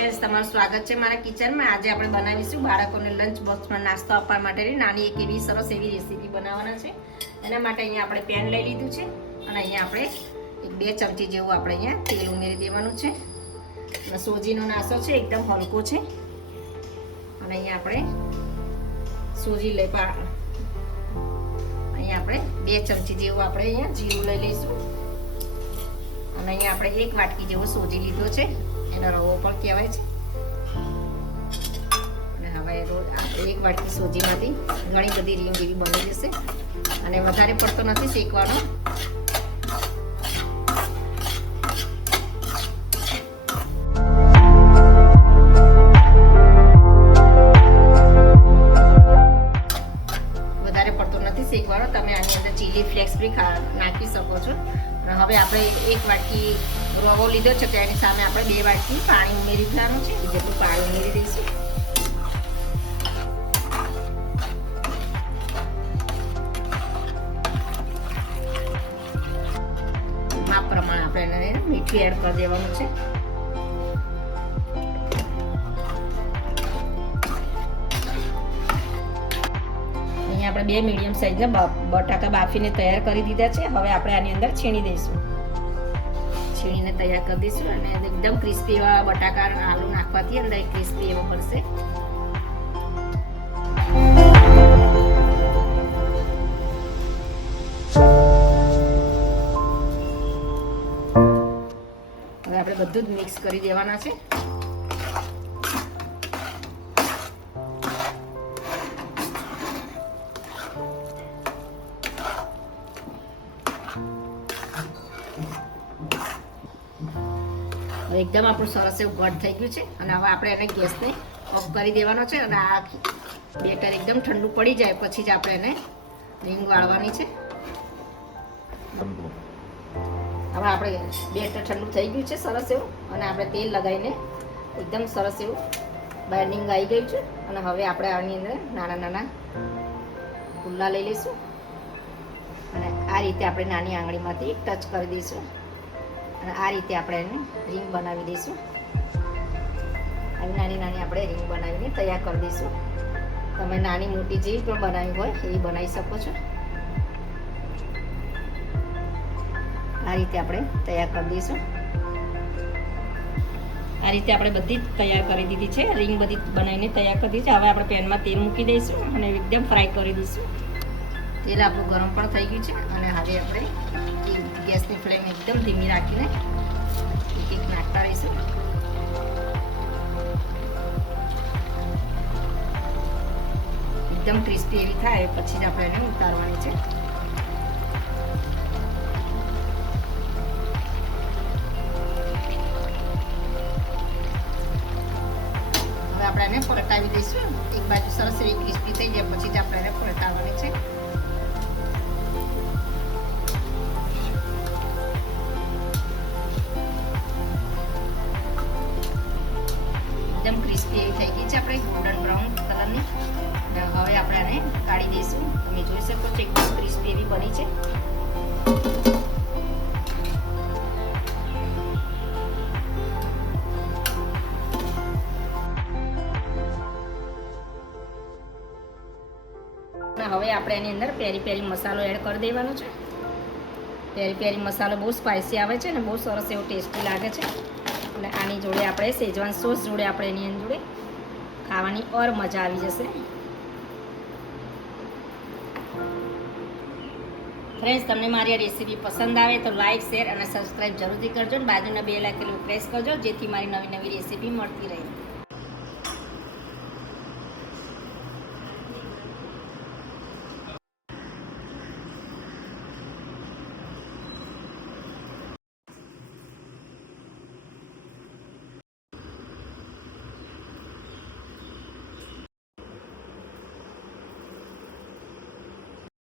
Friends, તમારું સ્વાગત છે મારા કિચનમાં। આજે આપણે બનાવીશું બાળકોને લંચ બોક્સમાં નાસ્તો આપવા માટેની નાની એક એવી સરસ એવી રેસીપી બનાવવાના છે। એના માટે અહીંયા આપણે પેન લઈ લીધું છે અને અહીંયા આપણે 2 ચમચી જેવું આપણે અહીંયા તેલ ઉમેરી દેવાનું છે। અને સોજીનો નાસ્તો છે, એકદમ હલકો છે। અને અહીંયા આપણે સોજી અહીંયા આપણે 2 ચમચી જેવું આપણે અહીંયા જીરું લઈ લઈશું। અને અહીંયા આપણે 1 વાટકી જેવો સોજી લીધો છે, એનો રવો પણ કહેવાય છે। અને હવે આપણે 1 વાટકી સોજીમાંથી ઘણી બધી રીંગ જેવી બની જશે અને વધારે પડતો નથી શેકવાનો। વધારે પડતો નથી શેકવાનો, તમે આની અંદર ચીલી ફ્લેક્સ બી નાખી શકો છો। અને હવે આપણે 1 વાટકી રવો લીધો છે, તેની સામે આપણે 2 વાટકી પાણી ઉમેરી દેવાનું છે। જેટલું પાણી ઉમેરી દઈશું। માપ પ્રમાણે આપણે એને મીઠું એડ કરી દેવાનું છે। અહીંયા આપણે 2 મીડિયમ સાઈઝના બટાકા બાફીને તૈયાર કરી દીધા છે। હવે આપણે આની અંદર છીણી દઈશું, છીણીને તૈયાર કરી દઈશું। અને એકદમ ક્રિસ્પી એવા બટાકા આલુ નાખવાથી અંદર ક્રિસ્પી એવો બનશે। હવે આપણે બધું જ મિક્સ કરી દેવાના છે। એકદમ આપણું સરસ એવું ઘટ થઈ ગયું છે અને હવે આપણે એને ગેસને ઓફ કરી દેવાનો છે। અને આ બેટર એકદમ ઠંડુ પડી જાય પછી જ આપણે એને રીંગ વાળવાની છે। હવે આપણે બેટર ઠંડુ થઈ ગયું છે સરસ એવું, અને આપણે તેલ લગાવીને એકદમ સરસ એવું બાઇન્ડિંગ આવી ગયું છે। અને હવે આપણે આની અંદર નાના નાના પુલ્લા લઈ લઈશું અને આ રીતે આપણે નાની આંગળીમાંથી ટચ કરી દઈશું અને આ રીતે આપણે એને રીંગ બનાવી દઈશું। આવી નાની નાની આપણે રીંગ બનાવીને તૈયાર કરી દઈશું। તમે નાની મોટી જેવી પણ બનાવી હોય એ બનાવી શકો છો। આ રીતે આપણે તૈયાર કરી દઈશું। આ રીતે આપણે બધી જ તૈયાર કરી દીધી છે, રીંગ બધી બનાવીને તૈયાર કરી દીધી છે। હવે આપણે પેનમાં તેલ મૂકી દઈશું અને એકદમ ફ્રાય કરી દઈશું। તેલ આપણું ગરમ પણ થઈ ગયું છે અને હવે આપણે ગેસની ફ્લેમ એકદમ ધીમી રાખીને એક નાખતા રહીશું। એકદમ ક્રિસ્પી એવી થાય પછી જ આપણે એને ઉતારવાની છે। હવે આપણે એને પલટાવી દઈશું। એક બાજુ સરસ એવી ક્રિસ્પી થઈ જાય પછી જ આપણે એને પલટાવવાની છે। એકદમ ક્રિસ્પી એવી થઈ ગઈ છે આપણે ગોલ્ડન બ્રાઉન કલરની। હવે આપણે આને કાઢી દઈશું। તમે જોઈ શકો છો એકદમ ક્રિસ્પી એવી બની છે। હવે આપણે એની અંદર પેરી પેરી મસાલો એડ કરી દેવાનો છે। પેરી પેરી મસાલો બહુ સ્પાઇસી આવે છે અને બહુ સરસ એવો ટેસ્ટી લાગે છે। અને આની જોડે આપણે શેજવાન સોસ જોડે આપણે એની જોડે ખાવાની ઓર મજા આવી જશે। ફ્રેન્ડ્સ, તમને મારી આ રેસીપી પસંદ આવે તો લાઇક, શેર અને સબસ્ક્રાઈબ જરૂરથી કરજો। અને બાજુના બેલ આઇકન પ્રેસ કરજો જેથી મારી નવી નવી રેસીપી મળતી રહે।